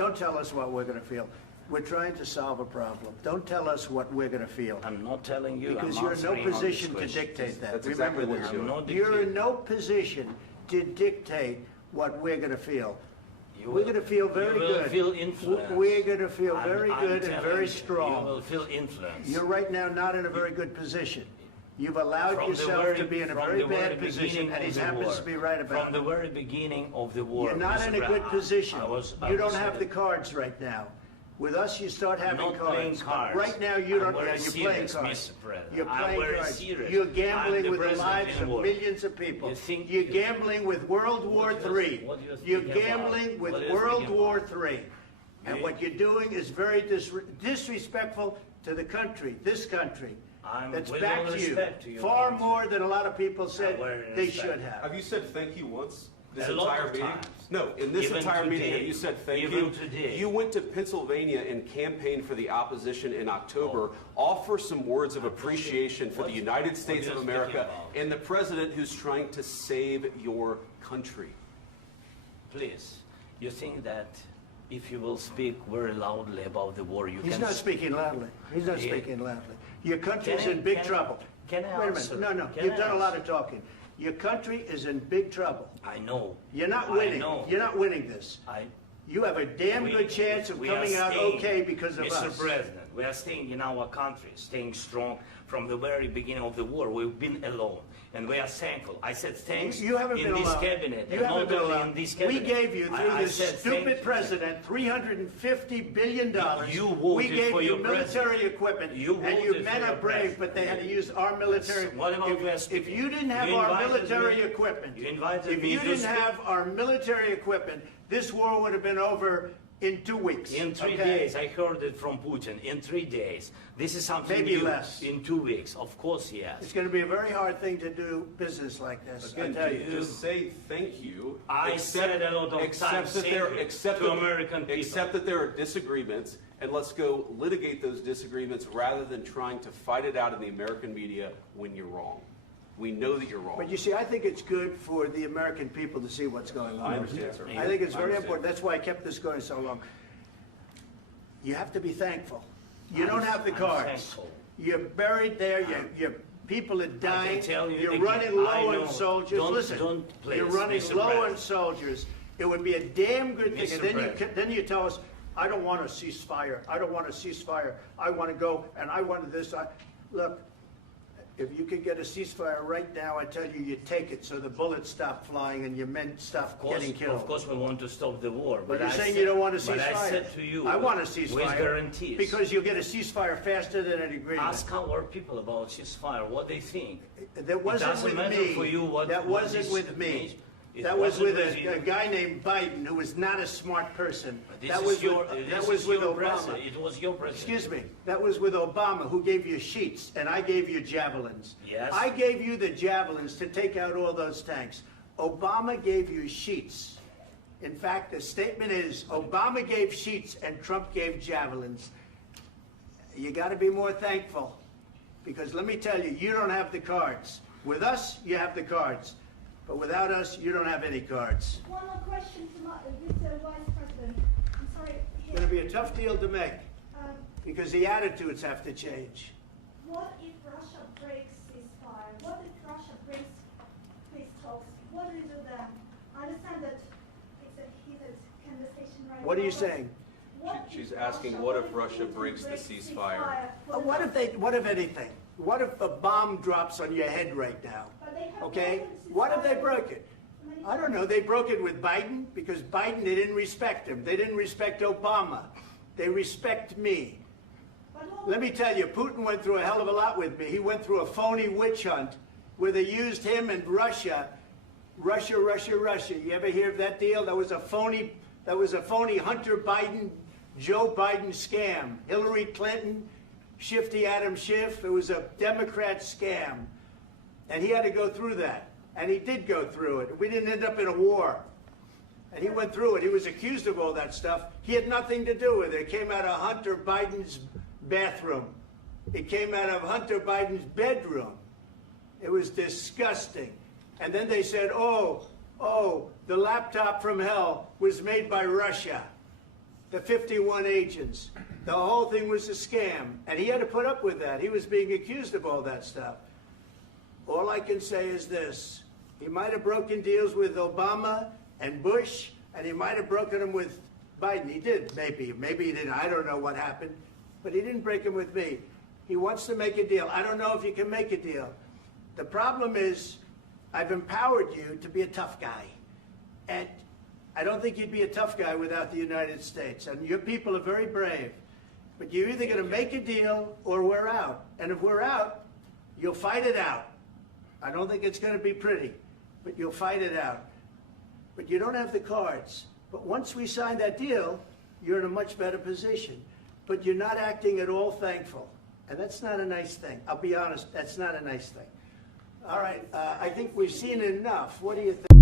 Don't tell us what we're going to feel. We're trying to solve a problem. Don't tell us what we're going to feel. I'm not telling you. Because I'm you're in no answering on position this to question. dictate that. That's Remember exactly what this. you're doing. You're in no position to dictate what we're going to feel. We're going to feel very you will good. Feel influence. We're going to feel very I'm good and very telling strong. You will feel influence. You're right now not in a very good position. You've allowed From yourself to be in a very bad position, and he happens to be right about From it. the very beginning of the war. You're not in a good position. I You don't was have the cards right now. With us, you start having not cards. playing cards. Right now, you don't. I'm You're playing serious, cards. Mr. President. You're I'm playing very cards. serious. You're I'm gambling the with the president lives in of war. millions of people. You think You're you- gambling with World War III. What you're You're speaking gambling about? with What you're World speaking War about? III. And You- what you're doing is very disrespectful to the country, this country. That's with back all to you. respect to your Far country. more than a lot of people said very they respect. should have. Have you said thank you once? This A lot entire of meeting? times. No, in this Even entire meeting, today. have you said thank Even you? today. You went to Pennsylvania and campaigned for the opposition in October. Oh. Offer some words of appreciation for the United States what of you're America speaking about. and the president who's trying to save your country. Please, you think that if you will speak very loudly about the war, you He's can... not speaking loudly. He's not Yeah. speaking loudly. Your country's Can I- in big can I- trouble. can I Wait a answer? minute. No, Can you've I done a lot answer? of talking. Your country is in big trouble. I know. You're not I winning. know. You're not winning this. You have a damn good chance of we are coming out staying, okay because of Mr. us. President, we are staying in our country, staying strong from the very beginning of the war. We've been alone, and we are thankful. I said thanks You haven't in been this alone. cabinet, You and haven't not been only alone. in this We cabinet. gave you, through I this said stupid thank you. president, $350 billion. You voted we gave for you your military president. equipment, You and you voted men for are your brave, president. but they had to use our military. What about if, West if you didn't have You our invited military me- equipment, you invited if me you to didn't speak- have our military equipment, this war would have been over in 2 weeks. In 3 okay? days, I heard it from Putin. In 3 days, this is something Maybe new. less. In 2 weeks, of course, yes. It's going to be a very hard thing to do business like this. I Again, tell you. just say thank you. I said a lot of accept times that thank there, you accept to that, American people. Accept that there are disagreements, and let's go litigate those disagreements rather than trying to fight it out in the American media when you're wrong. We know that you're wrong. But you see, I think it's good for the American people to see what's going on. I understand, sir. I think it's I very understand. important. That's why I kept this going so long. You have to be thankful. You don't have the I'm cards. thankful. You're buried there. Your people are dying. tell you You're again, running I low know. on soldiers. Don't- Listen, don't please, you're running Mr. low on President. soldiers. It would be a damn good thing. Mr. And President. then you tell us, I don't want a ceasefire. I don't want a ceasefire. I want to go, and I want this. Look, if you could get a ceasefire right now, I tell you, you take it so the bullets stop flying and your men stop getting killed. Of course, we want to stop the war. But you're I saying said- you don't want a ceasefire. But I said to you, I want a with ceasefire. guarantees. Because you'll get a ceasefire faster than an agreement. Ask our people about ceasefire, what they think. That wasn't doesn't with matter me. for you what- That what wasn't this with me. means. It That was with wasn't with a you. guy named Biden who was not a smart person. This That is was your, with, this that was is with your Obama. president. It was your president. Excuse me. That was with Obama, who gave you sheets, and I gave you javelins. Yes. I gave you the javelins to take out all those tanks. Obama gave you sheets. In fact, the statement is Obama gave sheets and Trump gave javelins. You got to be more thankful, because let me tell you, you don't have the cards. With us, you have the cards. But without us, you don't have any cards. One more question to Mr. Vice President. I'm sorry. It's going to be a tough deal to make, Um, because the attitudes have to change. what if Russia breaks ceasefire? What if Russia breaks peace talks? What do we do then? I understand that it's a heated conversation right now. What are you but saying? what She's if asking, what if Russia Putin breaks the ceasefire? for the- What if anything? What if a bomb drops on your head right now? But they have Okay? broken What if they ceasefire broke it? many I don't know. They broke it with Biden because Biden, they didn't respect him. They didn't respect Obama. They respect me. But all- Let me tell you, Putin went through a hell of a lot with me. He went through a phony witch hunt where they used him and Russia. Russia. You ever hear of that deal? That was a phony Hunter Biden, Joe Biden scam. Hillary Clinton, Shifty Adam Schiff. It was a Democrat scam. And he had to go through that. And he did go through it. We didn't end up in a war. And he went through it. He was accused of all that stuff. He had nothing to do with it. It came out of Hunter Biden's bathroom. It came out of Hunter Biden's bedroom. It was disgusting. And then they said, oh, the laptop from hell was made by Russia. the 51 agents. The whole thing was a scam, and he had to put up with that. He was being accused of all that stuff. All I can say is this. He might have broken deals with Obama and Bush, and he might have broken them with Biden. He did, maybe. Maybe he didn't. I don't know what happened. But he didn't break them with me. He wants to make a deal. I don't know if you can make a deal. The problem is I've empowered you to be a tough guy. And I don't think you'd be a tough guy without the United States. And your people are very brave. But you're either going to make a deal or we're out. And if we're out, you'll fight it out. I don't think it's going to be pretty, but you'll fight it out. But you don't have the cards. But once we sign that deal, you're in a much better position. But you're not acting at all thankful. And that's not a nice thing. I'll be honest, that's not a nice thing. All right, I think we've seen enough. What do you think?